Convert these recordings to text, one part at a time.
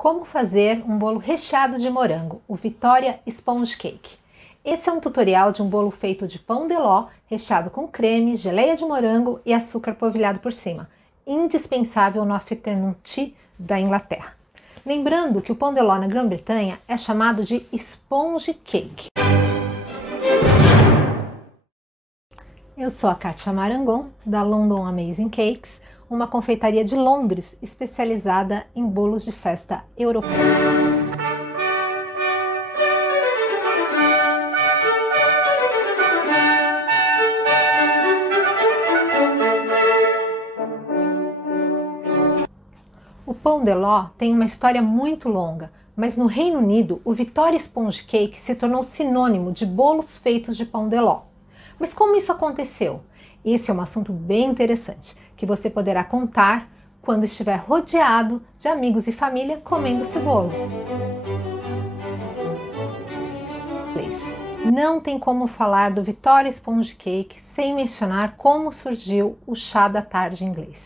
Como fazer um bolo recheado de morango, o Victoria Sponge Cake. Esse é um tutorial de um bolo feito de pão de ló, recheado com creme, geleia de morango e açúcar polvilhado por cima. Indispensável no afternoon tea da Inglaterra. Lembrando que o pão de ló na Grã-Bretanha é chamado de Sponge Cake. Eu sou a Kátia Marangon, da London Amazing Cakes, uma confeitaria de Londres especializada em bolos de festa europeu. O pão de ló tem uma história muito longa, mas no Reino Unido o Victoria Sponge Cake se tornou sinônimo de bolos feitos de pão de ló. Mas como isso aconteceu? Esse é um assunto bem interessante, que você poderá contar quando estiver rodeado de amigos e família comendo esse bolo. Não tem como falar do Victoria Sponge Cake sem mencionar como surgiu o chá da tarde inglês.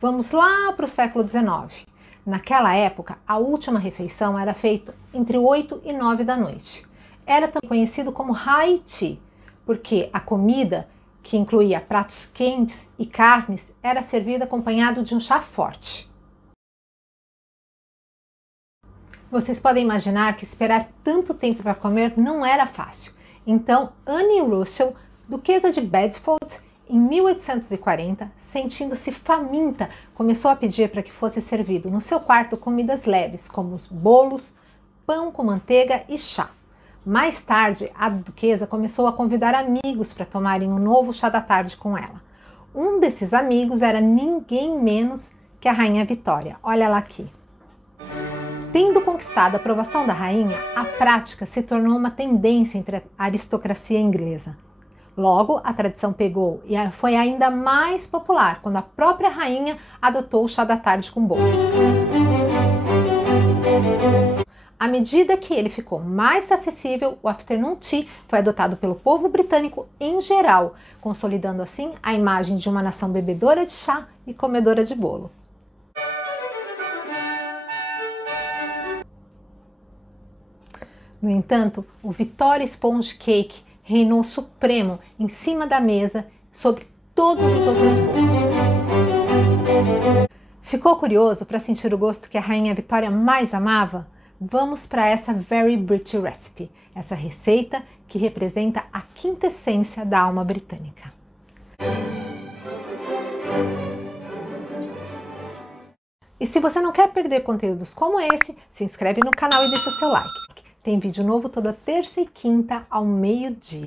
Vamos lá para o século XIX. Naquela época, a última refeição era feita entre 8 e 9 da noite. Era também conhecido como high tea, porque a comida, que incluía pratos quentes e carnes, era servida acompanhado de um chá forte. Vocês podem imaginar que esperar tanto tempo para comer não era fácil. Então, Anne Russell, duquesa de Bedford, em 1840, sentindo-se faminta, começou a pedir para que fosse servido no seu quarto comidas leves, como os bolos, pão com manteiga e chá. Mais tarde, a duquesa começou a convidar amigos para tomarem um novo chá da tarde com ela. Um desses amigos era ninguém menos que a Rainha Vitória. Olha ela aqui. Tendo conquistado a aprovação da rainha, a prática se tornou uma tendência entre a aristocracia inglesa. Logo, a tradição pegou e foi ainda mais popular quando a própria rainha adotou o chá da tarde com bolos. À medida que ele ficou mais acessível, o afternoon tea foi adotado pelo povo britânico em geral, consolidando assim a imagem de uma nação bebedora de chá e comedora de bolo. No entanto, o Victoria Sponge Cake reinou supremo em cima da mesa sobre todos os outros bolos. Ficou curioso para sentir o gosto que a Rainha Vitória mais amava? Vamos para essa Very British Recipe, essa receita que representa a quintessência da alma britânica. E se você não quer perder conteúdos como esse, se inscreve no canal e deixa seu like. Tem vídeo novo toda terça e quinta ao meio-dia.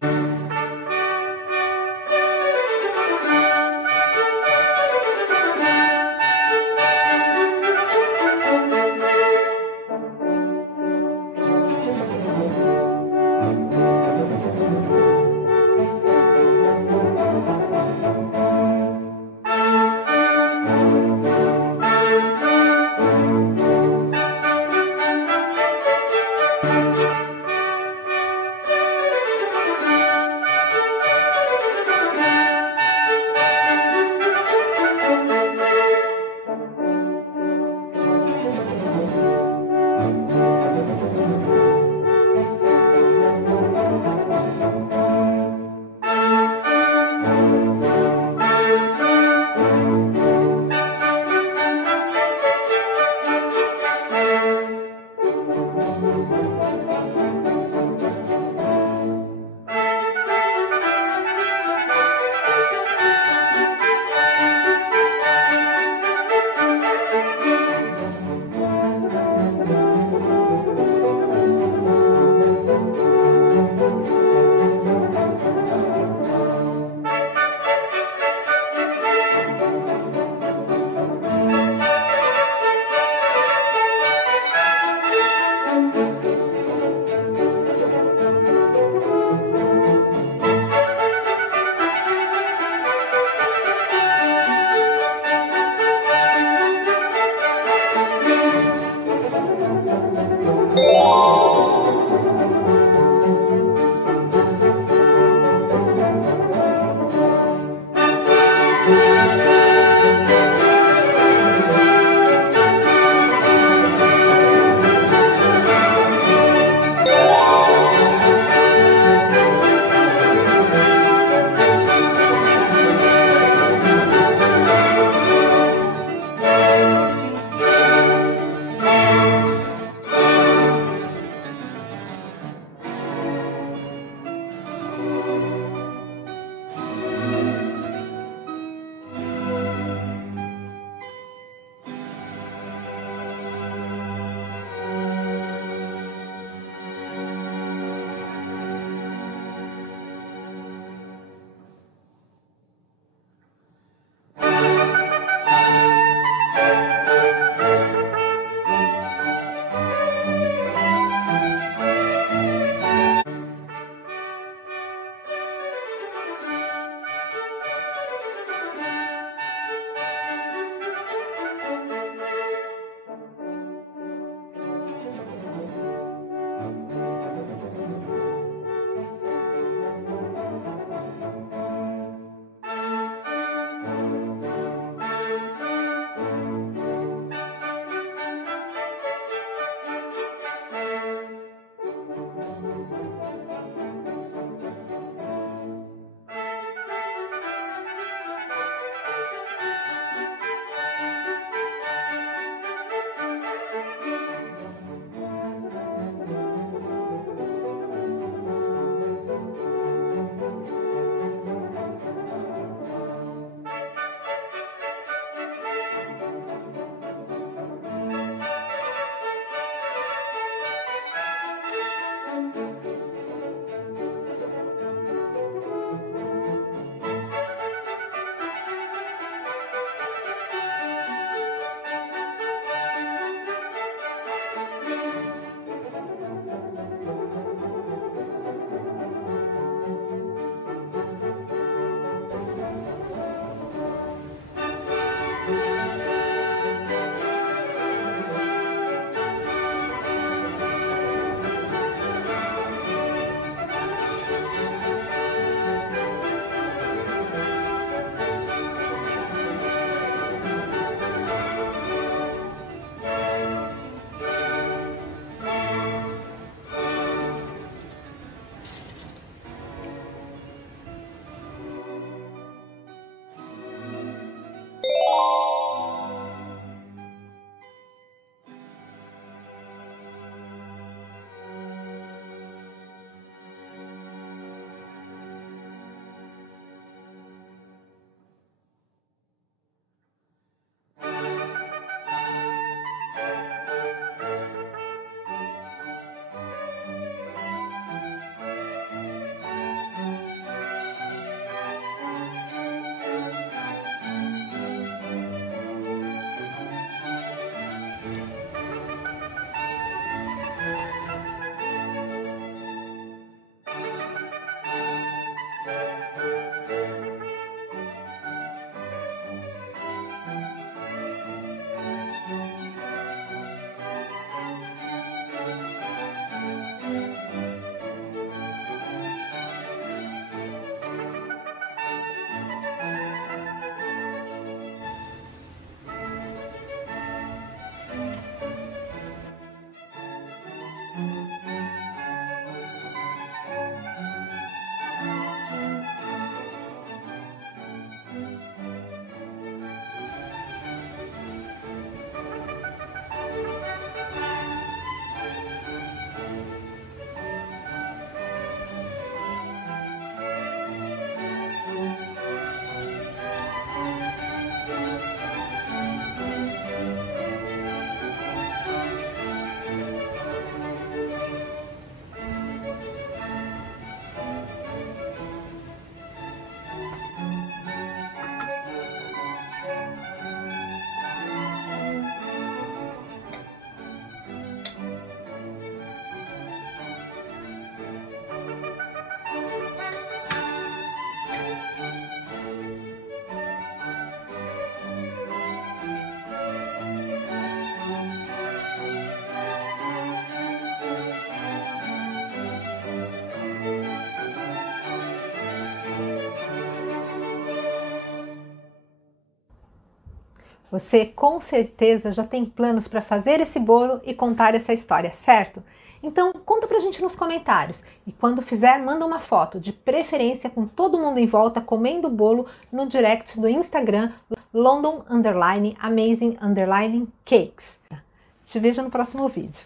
Você com certeza já tem planos para fazer esse bolo e contar essa história, certo? Então conta pra gente nos comentários e quando fizer manda uma foto, de preferência com todo mundo em volta comendo o bolo no direct do Instagram London_Amazing_Cakes. Te vejo no próximo vídeo.